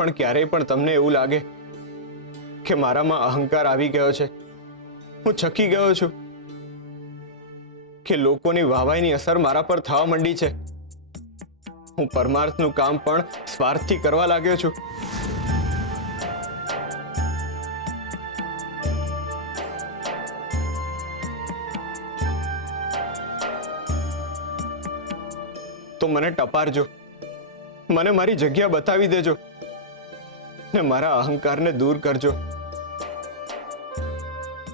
પણ ક્યારેય પણ તમને એવું લાગે કે મારામાં અહંકાર આવી ગયો છે, હું છકી ગયો છું, કે લોકોની વાહવાઈની અસર મારા પર થવા માંડી છે, હું પરમાર્થનું કામ પણ સ્વાર્થથી કરવા લાગ્યો છું, તો મને ટપારજો, મને મારી જગ્યા બતાવી દેજો ને મારા અહંકારને દૂર કરજો.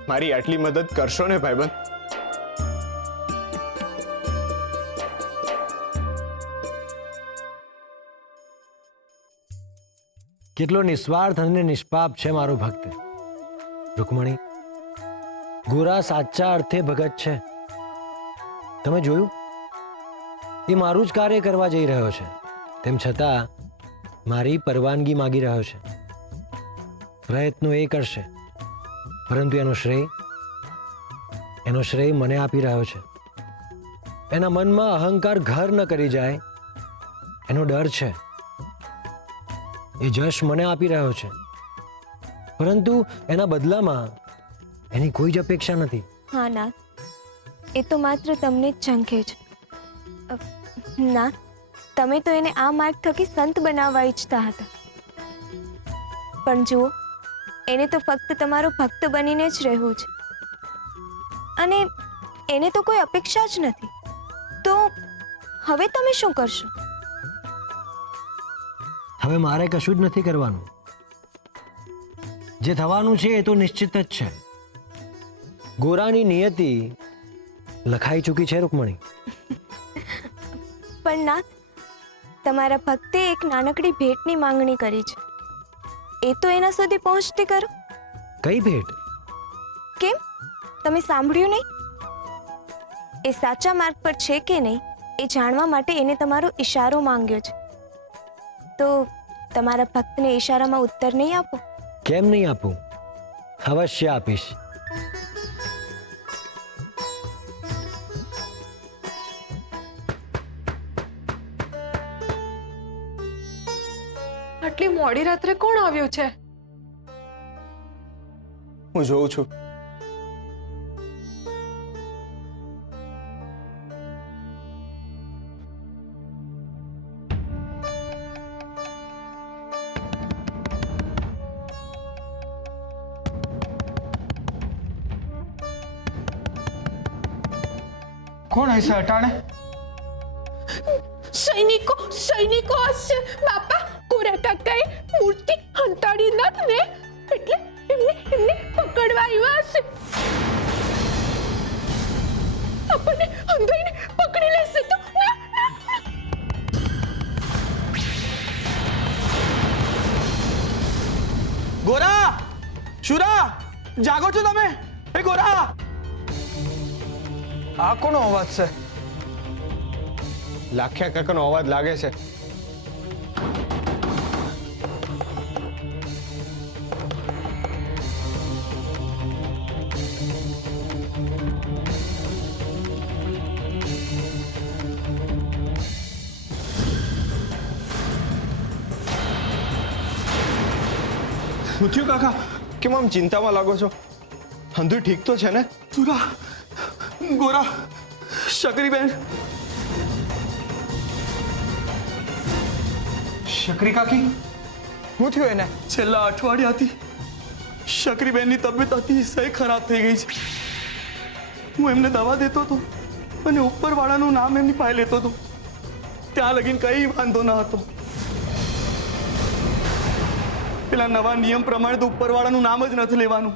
મારી આટલી મદદ કરશો ને ભાઈબંધ? કેટલો નિસ્વાર્થ અને નિષ્પાપ છે મારો ભક્ત. રૂકમણી, ગોરા સાચા અર્થે ભગત છે. તમે જોયું, એ મારું જ કાર્ય કરવા જઈ રહ્યો છે, તેમ છતાં મારી પરવાનગી માગી રહ્યો છે. પ્રયત્નો એ કરશે, પરંતુ એનો શ્રેય મને આપી રહ્યો છે. એના મનમાં અહંકાર ઘર ન કરી જાય એનો ડર છે. એ જશ મને આપી રહ્યો છે, પરંતુ એના બદલામાં એની કોઈ જ અપેક્ષા નથી. હા નાથ, એ તો માત્ર તમને જ ઝંખે છે. નાથ, તમે તો એને આ માર્ગ થકી સંત બનાવવા ઈચ્છતા હતા, પણ જુઓ, એને તો ફક્ત તમારો ભક્ત બનીને જ રહેવું છે, અને એને તો કોઈ અપેક્ષા જ નથી. તો હવે તમે શું કરશો? હવે મારે કશું જ નથી કરવાનું. જે થવાનું છે એ તો નિશ્ચિત જ છે. ગોરાની નિયતિ લખાઈ ચૂકી છે રૂકમણી. પણ નાથ, તમારા ભક્તે એક નાનકડી ભેટની માંગણી કરી છે, એ તો એના સુધી પહોંચતી કરો. કઈ ભેટ? કેમ, તમે સાંભળ્યું નહીં? એ સાચા માર્ગ પર છે કે નહીં એ જાણવા માટે એને તમારો ઈશારો માંગ્યો છે. તો તમારા ભક્તને ઈશારામાં ઉત્તર નહીં આપો? કેમ નહીં આપું? અવશ્ય આપીશ. આટલી મોડી રાત્રે કોણ આવ્યું છે? હું જોઉં છું. કોણ હશે અટાણે? સૈનિકો હશે બાપા. કોરા કાકાએ મૂર્તિ હંતાડી નત ને, એટલે એમને પકડવા આવ્યા હશે. આપણને હંતાઈને પકડી લેશે તો ના. ગોરા! શુરા! જાગો છો તમે? એ ગોરા! આ કોનો અવાજ છે? લાખ્યા કાકાનો અવાજ લાગે છે. શું થયું કાકા? કેમ આમ ચિંતામાં લાગો છો? હંધુ ઠીક તો છે ને? શુરા! ગોરા! શકરીબેન! શકરી કાકી, શું થયું એને? છેલ્લા અઠવાડિયાથી શકરીબેનની તબિયત અતિશય ખરાબ થઈ ગઈ છે. હું એમને દવા દેતો હતો અને ઉપરવાળાનું નામ એમની પાસે લેતો હતો. ત્યાં લગીને કઈ વાંધો ન હતો. પેલા નવા નિયમ પ્રમાણે તો ઉપરવાળાનું નામ જ નથી લેવાનું.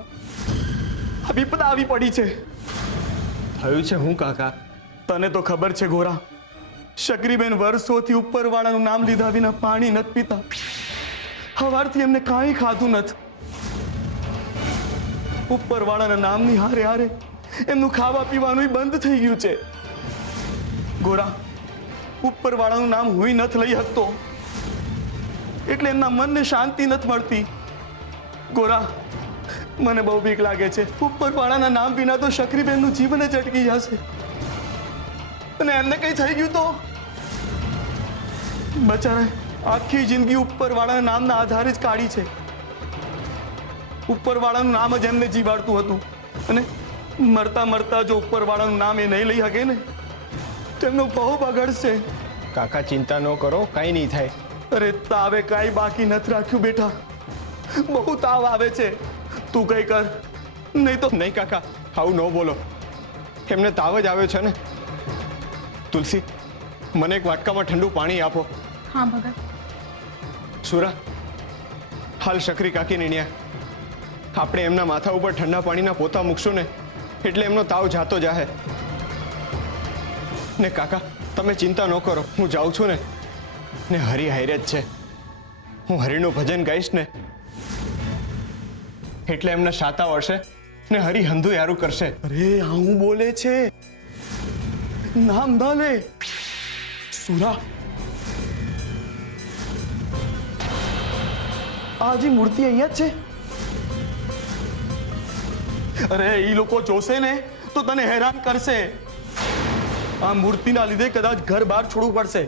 આ વિપદા આવી પડી છે. થયું છે હું કાકા? તને તો ખબર છે ગોરા, શકરીબેન વર્ષોથી ઉપરવાળાનું નામ લીધા વિના પાણી નથી પીતા. સવારથી એમને કાંઈ ખાધું નથી. ઉપરવાળાના નામની હારે હારે એમનું ખાવા પીવાનું બંધ થઈ ગયું છે. ગોરા, ઉપરવાળાનું નામ હું નથી લઈ શકતો, એટલે એમના મનને શાંતિ નથી મળતી. ગોરા, મને બહુ બીક લાગે છે. ઉપરવાળાના નામ વિના તો શકરીબેનનું જીવન જ અટકી જશે, અને એમને કંઈ થઈ ગયું તો બચારા આખી જિંદગી ઉપરવાળાના નામના આધારે જ કાઢી છે. ઉપરવાળાનું નામ જ એમને જીવાડતું હતું અને મરતા મરતા જો ઉપરવાળાનું નામ એ નહીં લઈ શકે ને તેમનો બહુ બગડશે. કાકા ચિંતા ન કરો, કાંઈ નહીં થાય. અરે તાવે કાંઈ બાકી નથી રાખ્યું બેટા. બહુ તાવ આવે છે. તું કઈ કર, નહીં તો નહીં કાકા, આવું ન બોલો. એમને તાવ જ આવ્યો છે ને. તુલસી, મને એક વાટકામાં ઠંડુ પાણી આપો. હા ભગત. સુરા, હાલ શકરી કાકીને ન્યા. આપણે એમના માથા ઉપર ઠંડા પાણીના પોતા મૂકશું ને એટલે એમનો તાવ જાતો જાહે. ને કાકા, તમે ચિંતા ન કરો, હું જાઉં છું ને હરિ હારે જ છે. હું હરિનું ભજન ગાઈશ ને એટલે એમને શાતા વળશે ને હરિ હંધુ યારું કરશે. અરે હું બોલે છે, નામ ન લે. સુરા, આજી મૂર્તિ અહીંયા જ છે. અરે એ લોકો જોશે ને તો તને હેરાન કરશે. આ મૂર્તિના લીધે કદાચ ઘર બહાર છોડવું પડશે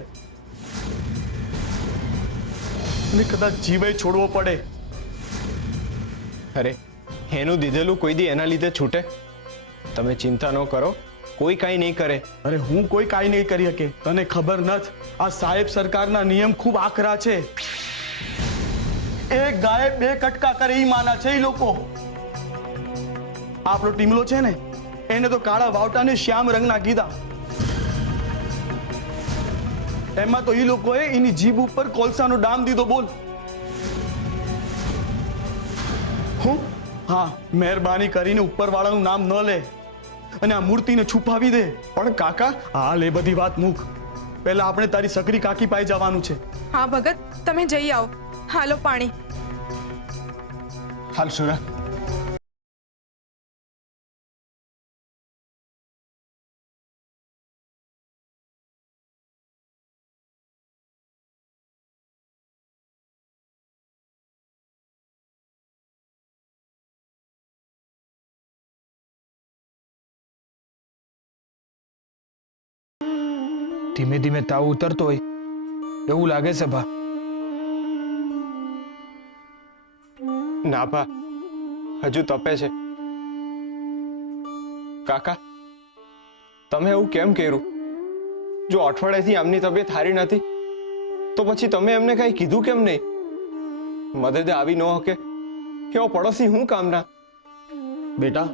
અને કદાચ જીવે છોડવો પડે. અરે એનું દીધેલું કોઈ દી એના લીધે છૂટે? તમે ચિંતા ન કરો, કોઈ કાંઈ નહીં કરે. અરે હું કોઈ કાંઈ નહીં કરી શકે. તને ખબર નથી, આ સાહેબ સરકારના નિયમ ખૂબ આકરા છે. એક ગાય બે કટકા કરે એ માના છે એ લોકો. આપણો ટીમલો છે ને એને તો કાળા વાવટાને શ્યામ રંગના કીધા. એમાં તો એ લોકોએ એની જીભ ઉપર કોલસાનો ડામ દીધો. બોલ. હું હા, મહેરબાની કરીને ઉપરવાળાનું નામ ન લે અને આ મૂર્તિને છુપાવી દે. પણ કાકા, હાલ એ બધી વાત મૂક. પહેલા આપણે તારી સકરી કાકી પાસે જવાનું છે. હા ભગત, તમે જઈ આવો. હાલો પાણી. હાલ સુરા. ધીમે ધીમે તાવ ઉતરતો હોય એવું લાગે છે ભા. ના ભા, હજુ તપે છે. કાકા, તમે એવું કેમ કર્યું? જો અઠવાડિયાથી આમની તબિયત સારી નથી તો પછી તમે એમને કઈ કીધું કેમ નહીં? મદદે આવી ન હકે એવો પડોશી હું કામના? બેટા,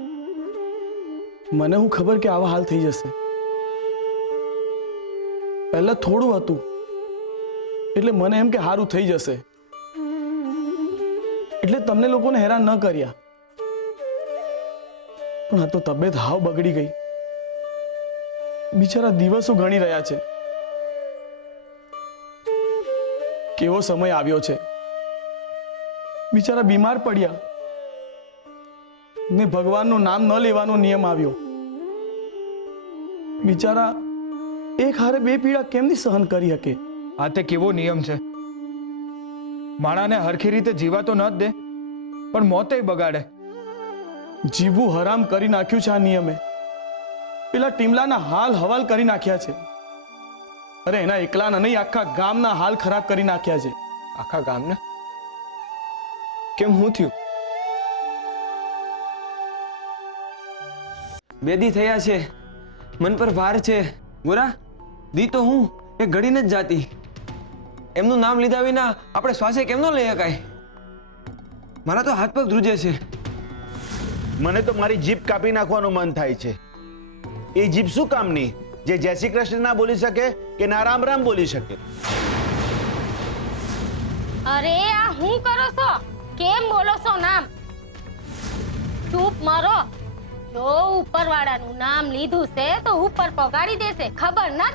મને હું ખબર કે આવા હાલ થઈ જશે. પહેલા થોડું હતું એટલે મને એમ કે સારું થઈ જશે એટલે તમને લોકોને હેરાન ન કર્યા. પણ આ તો તબિયત હાવ બગડી ગઈ. બિચારા દિવસો ગણી રહ્યા છે. કેવો સમય આવ્યો છે. બિચારા બીમાર પડ્યા ને ભગવાનનું નામ ન લેવાનો નિયમ આવ્યો. બિચારા એક હારે બે પીડા કેમની સહન કરી શકે? આ તે કેવો નિયમ છે? માણાને હરખી રીતે જીવાતો ન જ દે પણ મોતે બગાડે. જીવવું હરામ કરી નાખ્યું છે આ નિયમે. પેલા ટીમલાના હાલ હવાલ કરી નાખ્યા છે. અરે એના એકલાના નહીં, આખા ગામના હાલ ખરાબ કરી નાખ્યા છે. આખા ગામને? કેમ, હું થયું? બેદી થયા છે, મન પર ભાર છે. ગોરા, દી તો હું એ ઘડીને જ જાતી. એમનું નામ લીધા વિના આપણે શ્વાસે કેમ ન લઈ શકાય? મારા તો હાથ પગ ધ્રુજે છે. મને તો મારી જીભ કાપી નાખવાનું મન થાય છે. એ જીભ શું કામની જે જય શ્રી કૃષ્ણ ના બોલી શકે કે ના રામ રામ બોલી શકે? અરે આ હું કરો છો? કેમ બોલો છો નામ? ચૂપ મરો. જો ઉપરવાળાનું નામ લીધું છે તો ઉપર પગાડી દેશે, ખબર ના?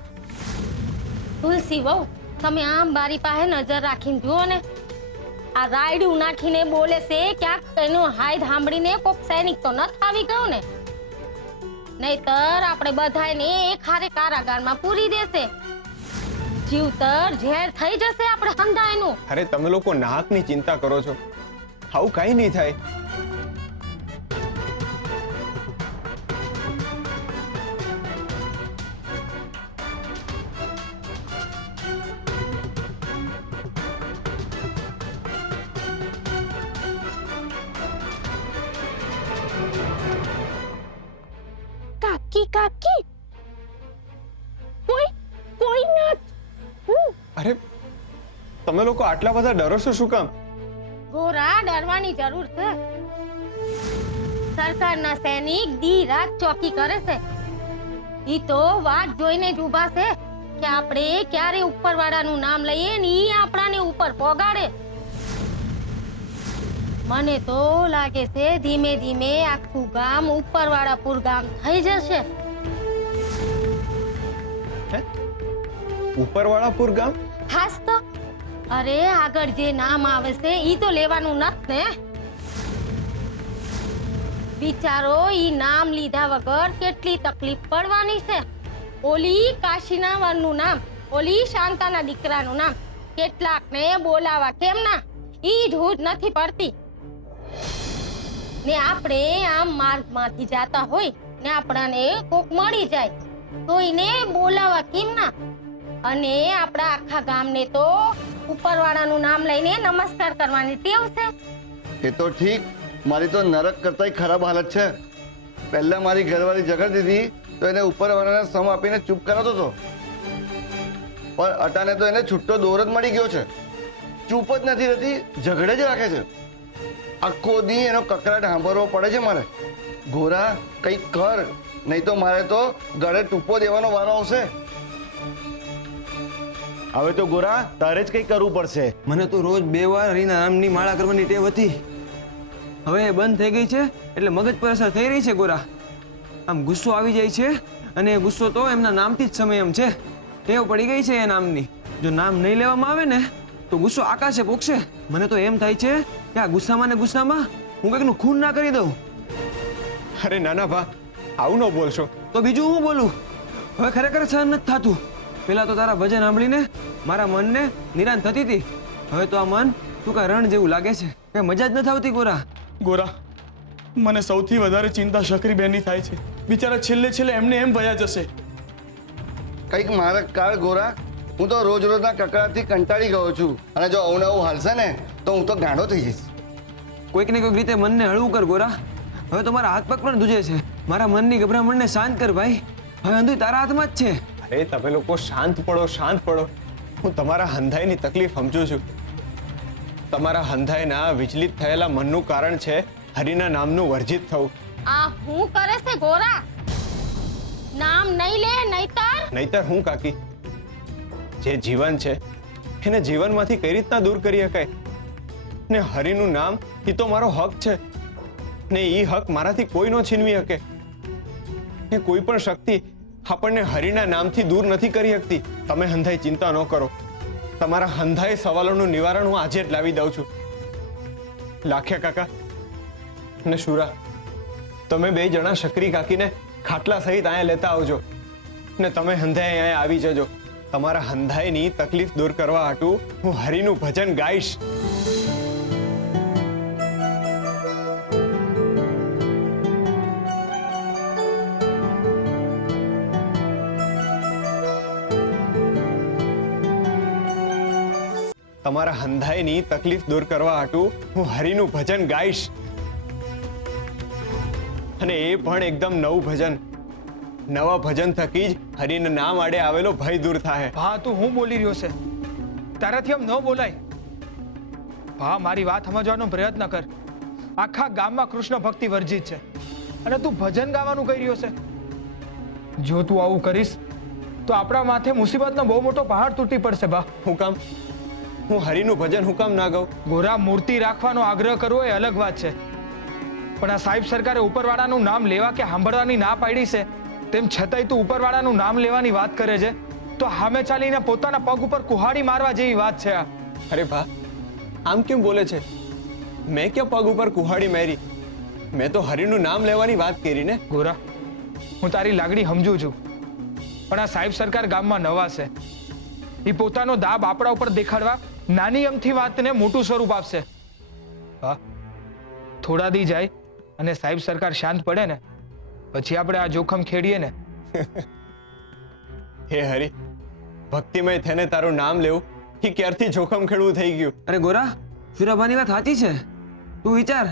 તુલસી વહુ, તમે આમ મારી પાસે નજર રાખીને જુઓ ને. આ રાયડું નાખીને બોલે છે, ક્યાંક એનું હાય સાંભળીને કોક સૈનિક તો ન આવી ગયો ને. નહીતર આપણે બધાને એક હારે કારાગારમાં પૂરી દેશે. જીવતર ઝેર થઈ જશે આપણે સમજાયનું. અરે તમે લોકો નાકની ચિંતા કરો છો, આવું કઈ નહીં થાય. અરે તમે લોકો આટલા બધા ડરો છો શું કામ? ગોરા, ડરવાની જરૂર છે. સરકારના સૈનિક દી રાત ચોકી કરે છે. ઈ તો વાત જોઈને જ ઊભા છે કે આપણે ક્યારે ઉપરવાળાનું નામ લઈએ ને ઈ આપણાને ઉપર પોગાડે. મને તો લાગે છે ધીમે ધીમે આખું ગામ ઉપરવાળાપુર ગામ થઈ જશે. ઉપરવાળાપુર ગામ? ખાસ તો અરે આગળ જે નામ આવે છે ઈ તો લેવાનું નથી ને. વિચારો, ઈ નામ લીધા વગર કેટલી તકલીફ પડવાની છે. ઓલી કાશીના વનનું નામ, ઓલી શાંતાના દીકરાનું નામ, કેટલાકને બોલાવા કેમ ના, ઈ જ હૂજ નથી પડતી. ને આપણે આમ માર્ગમાંથી જાતા હોય ને આપણાને કોક મળી જાય તો એને બોલાવા કેમ ના. અને આપણા આખા ગામને તો ઉપરવાળાનું નામ લઈને નમસ્કાર કરવાની ટેવ છે. એ તો ઠીક, મારી તો નરક કરતાંય ખરાબ હાલત છે. પહેલા મારી ઘરવાળી ઝઘડતી હતી તો એને ઉપરવાળાને સમ આપીને ચૂપ કરાવતો હતો, પણ અટાને તો એને છૂટો દોર જ મળી ગયો છે. ચૂપ જ નથી રહેતી, ઝઘડે જ રાખે છે. આખો દી એનો કકરાટ સાંભળવો પડે છે મારે. ગોરા, કંઈક કર, નહીં તો મારે તો ગળે ટૂંપો દેવાનો વારો આવશે. હવે તો ગોરા તારે જ કંઈ કરવું પડશે. મને તો રોજ 2 વાર હરિના નામની માળા કરવાની ટેવ હતી. હવે એ બંધ થઈ ગઈ છે એટલે મગજ પર અસર થઈ રહી છે ગોરા. આમ ગુસ્સો આવી જાય છે અને એ ગુસ્સો તો એમના નામથી જ સમય એમ છે. ટેવ પડી ગઈ છે એ નામની. જો નામ નહીં લેવામાં આવે ને તો ગુસ્સો આકાશે પોકશે. મને તો એમ થાય છે કે આ ગુસ્સામાં ને ગુસ્સામાં હું કંઈકનું ખૂન ના કરી દઉં. અરે નાના ભા, આવું ન બોલશો. તો બીજું હું બોલું? હવે ખરેખર સહન નથી થતું. પેલા તો તારા ભજન સાંભળીને મારા મનને નિરાંત થતી હતી. હવે તો આ મન ટૂંકા રણ જેવું લાગે છે. કઈ મજા જ નથી આવતી ગોરા. ગોરા, મને સૌથી વધારે ચિંતા શકરીબેનની થાય છે. બિચારા છેલ્લે છેલ્લે એમને એમ ભયા જશે. કંઈક મારે કાળ ગોરા, હું તો રોજ રોજના કકરાટથી કંટાળી ગયો છું, અને જો આવું ને આવું હાલશે ને તો હું તો ગાંડો થઈ જઈશ. કોઈક ને કોઈક રીતે મનને હળવું કર ગોરા. હવે તો મારા હાથ પગ પણ ધ્રુજે છે. મારા મનની ગભરામણને શાંત કર ભાઈ. હવે અંધું તારા હાથમાં જ છે. અરે તમે લોકો શાંત પડો, શાંત પડો. હું તમારા હંધાઈની તકલીફ સમજુ છું. તમારા હંધાઈના વિચલિત થયેલા મનનું કારણ છે હરિના નામનું વર્જિત થવું. આ હું કરે છે ગોરા? નામ નહીં લે નહીતર. નહીતર હું કાકી, જે જીવન છે એને જીવનમાંથી કઈ રીતના દૂર કરી શકાય? ને હરિનું નામ એ તો મારો હક છે, ને એ હક મારાથી કોઈ ન છીનવી શકે. ને કોઈ પણ શક્તિ આપણને હરિના નામથી દૂર નથી કરી શકતી. તમે હંધાઈ ચિંતા ન કરો. તમારા હંધાઈ સવાલોનું નિવારણ હું આજે જ લાવી દઉં છું. લાખ્યા કાકા ને શુરા, તમે 2 જણા શકરી કાકીને ખાટલા સહિત અહીંયા લેતા આવજો, ને તમે હંધાઈ અહીંયા આવી જજો. તમારા હંધાઈની તકલીફ દૂર કરવા હાટુ હું હરિનું ભજન ગાઈશ. તમારા હંધાઈની તકલીફ દૂર કરવા હાટુ હું હરિનું ભજન ગાઈશ, અને એ પણ એકદમ નવું ભજન. નવા ભજન થકી જ હરિના નામ આડે આવેલો ભય દૂર થાય. હા, તું હું બોલી રહ્યો છે? તારાથી આમ ન બોલાય. હા, મારી વાત સમજવાનો પ્રયત્ન કર. આખા ગામમાં કૃષ્ણ ભક્તિ વર્જિત છે અને તું ભજન ગાવાનું કહી રહ્યો છે. જો તું આવું કરીશ તો આપણા માથે મુસીબતનો બહુ મોટો પહાડ તૂટી પડશે. બા, હું કામ? હું હરિનું ભજન હું કામ ના ગાઉં? ગોરા, મૂર્તિ રાખવાનો આગ્રહ કરવો એ અલગ વાત છે, પણ આ સાહેબ સરકારે ઉપરવાળાનું નામ લેવા કે સાંભળવાની ના પાડી છે, તેમ છતાંય તું ઉપરવાળાનું નામ લેવાની વાત કરે છે, તો સામે ચાલીને પોતાના પગ ઉપર કુહાડી મારવા જેવી વાત છે આ. અરે ભા, આમ કેમ બોલે છે? મેં ક્યાં પગ ઉપર કુહાડી મારી? મેં તો હરિનું નામ લેવાની વાત કરી ને. ગોરા, હું તારી લાગણી સમજુ છું, પણ આ સાહેબ સરકાર ગામમાં નવા છે. એ પોતાનો દાબ આપણા ઉપર દેખાડવા નાની અમથી વાતને મોટું સ્વરૂપ આપશે. હા, થોડા દી જાય અને સાહેબ સરકાર શાંત પડે ને પછી આપણે આ જોખમ ખેડીએ ને. હે હરિ, ભક્તિમય થઈને તારું નામ લેવું એ ક્યારથી જોખમ ખેડવું થઈ ગયું. અરે ગોરા, સુરાભાની વાત સાચી છે. તું વિચાર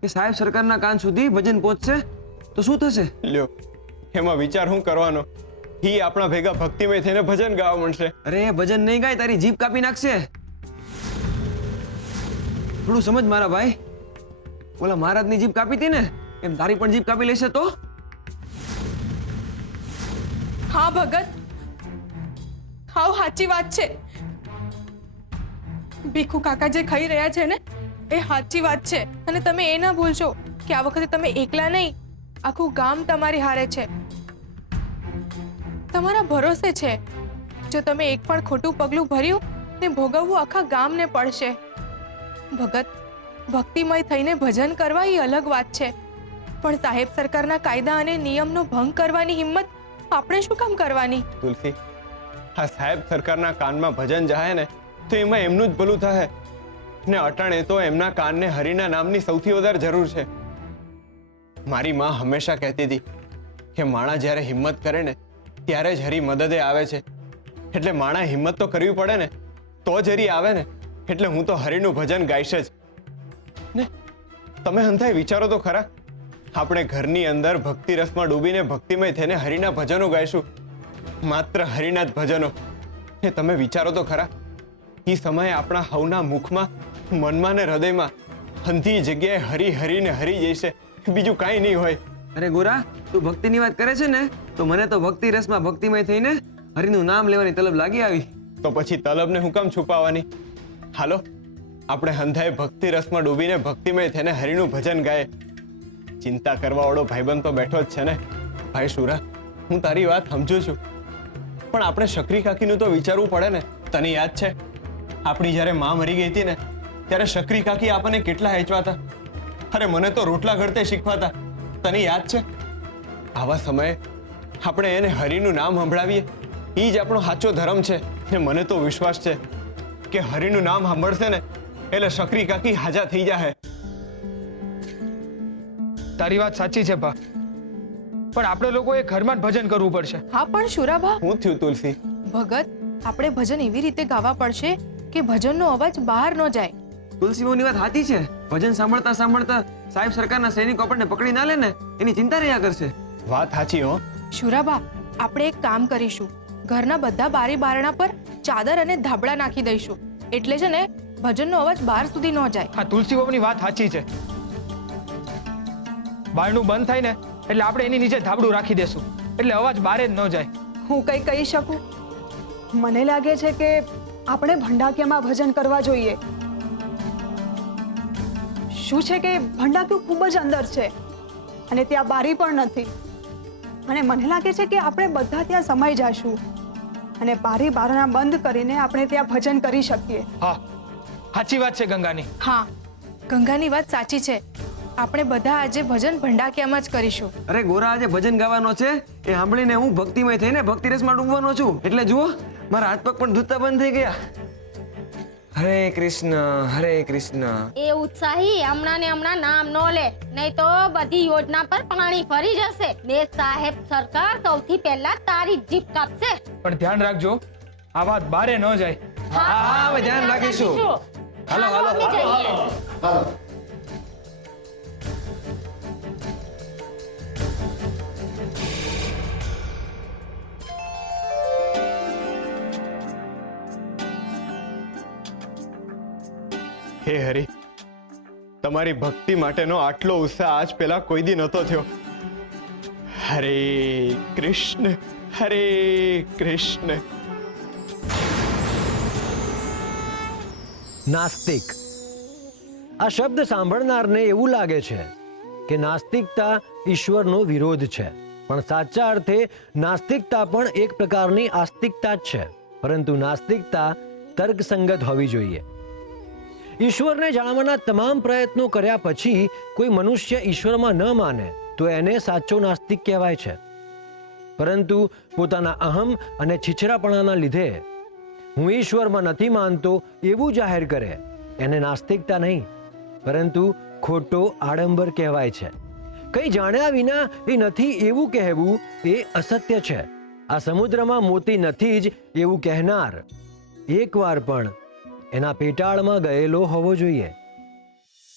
કે સાહેબ સરકારના કાન સુધી ભજન પહોંચશે તો શું થશે? લ્યો, એમાં વિચાર હું કરવાનો? એ આપણા ભેગા ભક્તિમય થઈને ભજન ગાવા માંડશે. અરે ભજન નહીં ગાય, તારી જીભ કાપી નાખશે. થોડું સમજ મારા ભાઈ. ઓલા મહારાજની જીભ કાપી હતી ને, એમ તારી પણ જીભ કાપી લેશે તો? હા ભગત, હાવ સાચી વાત છે. ભીખુ કાકા જે ખાઈ રહ્યા છે ને એ સાચી વાત છે. અને તમે એ ના ભૂલશો કે આ વખતે તમે એકલા નહીં, આખું ગામ તમારી હારે છે, તમારા ભરોસે છે. જો તમે એક પણ ખોટું પગલું ભર્યું ને ભોગવવું આખા ગામને પડશે. ભગત, ભક્તિમય થઈને ભજન કરવા એ અલગ વાત છે, પણ સાહેબ સરકારના કાયદા અને નિયમનો ભંગ કરવાની હિંમત આપણે શું કામ કરવાની? તુલસી, આ સાહેબ સરકારના કાનમાં ભજન જાય ને તો એમાં એમનું જ ભલું થાય ને અટાણે તો એમના કાનને હરિના નામની સૌથી વધારે જરૂર છે. મારી માં હંમેશા કહેતી હતી કે માણા જ્યારે હિંમત કરે ને ત્યારે જ હરિ મદદે આવે છે. એટલે માણા હિંમત તો કરવી પડે ને તો જ હરિ આવે ને. એટલે હું તો હરિનું ભજન ગાઈશ જ ને. તમે હંધાય વિચારો તો ખરા, આપણે ઘરની અંદર ભક્તિ રસમાં ડૂબીને ભક્તિમય થઈને હરિના ભજનો ગાઈશું, માત્ર હરિના જ ભજનો. એ તમે વિચારો તો ખરા, એ સમયે આપણા હવના મુખમાં, મનમાં ને હૃદયમાં હંધી જગ્યાએ હરી હરીને હરી જઈશે, બીજું કાંઈ નહીં હોય. અરે ગોરા, તું ભક્તિની વાત કરે છે ને તો મને તો ભક્તિ રસમાં ભક્તિમય થઈને હરિનું નામ લેવાની તલબ લાગી આવી. તો પછી તલબને હું કામ છુપાવવાની? હાલો, આપણે હંધાએ ભક્તિ રસમાં ડૂબીને ભક્તિમય થઈને હરિનું ભજન ગાય. ચિંતા કરવા વાળો ભાઈબંધ તો બેઠો જ છે ને. ભાઈ શુરા, હું તારી વાત સમજુ છું, પણ આપણે શકરી કાકીનું તો વિચારવું પડે ને. તને યાદ છે આપણી જ્યારે માં મરી ગઈ હતી ને ત્યારે શકરી કાકી આપણને કેટલા હેચવાતા? અરે મને તો રોટલા ઘડતે શીખવાતા. તને યાદ છે? આવા સમયે આપણે એને હરિનું નામ સંભળાવીએ, એ જ આપણો સાચો ધર્મ છે. ને મને તો વિશ્વાસ છે કે હરિનું નામ સાંભળશે ને એટલે શકરી કાકી હાજા થઈ જાય. તારી વાત સાચી છે બા, પણ આપણે લોકોએ ઘરમાં જ ભજન કરવું પડશે. હા પણ શુરાભા, હું થયું તુલસી? ભગત, આપણે ભજન એવી રીતે ગાવા પડશે કે ભજનનો અવાજ બહાર ન જાય. તુલસીઓની વાત સાચી છે. ભજન સાંભળતા સાંભળતા સાહેબ સરકારના સૈનિકો આપણને પકડી ના લે ને એની ચિંતા રહ્યા કરશે. વાત સાચી હો. શુરાભા, આપણે એક કામ કરીશું, ઘરના બધા બારી બારણા પર ચાદર અને ધાબળા નાખી દઈશું, એટલે છે ને ભજનનો અવાજ બહાર સુધી ન જાય. હા, તુલસી બાબુની વાત સાચી છે. બારણું બંધ થાય ને એટલે આપણે એની નીચે ધાબળું રાખી દેશું, એટલે અવાજ બહાર જ ન જાય. હું કંઈ કહી શકું? મને લાગે છે કે આપણે ભંડાકીયામાં ભજન કરવા જોઈએ. શું છે કે ભંડાકીયું ખૂબ જ અંદર છે અને ત્યાં બારી પણ નથી, અને મને લાગે છે કે આપણે બધા ત્યાં સમાઈ જઈશું અને બારી બારણા બંધ કરીને આપણે ત્યાં ભજન કરી શકીએ. હા, સાચી વાત છે ગંગાની. હા, ગંગાની વાત સાચી છે. આપણે બધા આજે ભજન ભંડાકીયામાં જ કરીશું. અરે ગોરા, આજે ભજન ગાવાનો છે એ સાંભળીને હું ભક્તિમય થઈને ભક્તિ રસમાં ડૂબવાનો છું. એટલે જુઓ, મારા હાથ પગ પણ ધૂતા બંધ થઈ ગયા. હરે કૃષ્ણ, હરે કૃષ્ણ. એ ઉત્સાહી હમણાં ને હમણાં નામ નો લે, નહીં તો બધી યોજના પર પાણી ફરી જશે ને સાહેબ સરકાર સૌથી પહેલા તારી જીભ કાપશે. પણ ધ્યાન રાખજો, આ વાત બારે ન જાય. હા, હવે ધ્યાન રાખીશું. હાલો હાલો અમે જઈએ. હે હરિ, તમારી ભક્તિ માટેનો આટલો ઉત્સાહ આજ પહેલા કોઈ દી નહોતો થયો. હરે કૃષ્ણ, હરે કૃષ્ણ. નાસ્તિક, આ શબ્દ સાંભળનારને એવું લાગે છે કે નાસ્તિકતા ઈશ્વરનો વિરોધ છે, પણ સાચા અર્થે નાસ્તિકતા પણ એક પ્રકારની આસ્તિકતા જ છે. પરંતુ નાસ્તિકતા તર્કસંગત હોવી જોઈએ. ઈશ્વરને જાણવાના તમામ પ્રયત્નો કર્યા પછી કોઈ મનુષ્ય ઈશ્વરમાં ન માને તો એને સાચો નાસ્તિક કહેવાય છે. પરંતુ પોતાના અહમ અને છીછરાપણાના લીધે હું ઈશ્વરમાં નથી માનતો એવું જાહેર કરે એને નાસ્તિકતા નહીં, પરંતુ ખોટો આડંબર કહેવાય છે. કંઈ જાણ્યા વિના એ નથી એવું કહેવું એ અસત્ય છે. આ સમુદ્રમાં મોતી નથી જ એવું કહેનાર એકવાર પણ એના પેટાળમાં ગયેલો હોવો જોઈએ.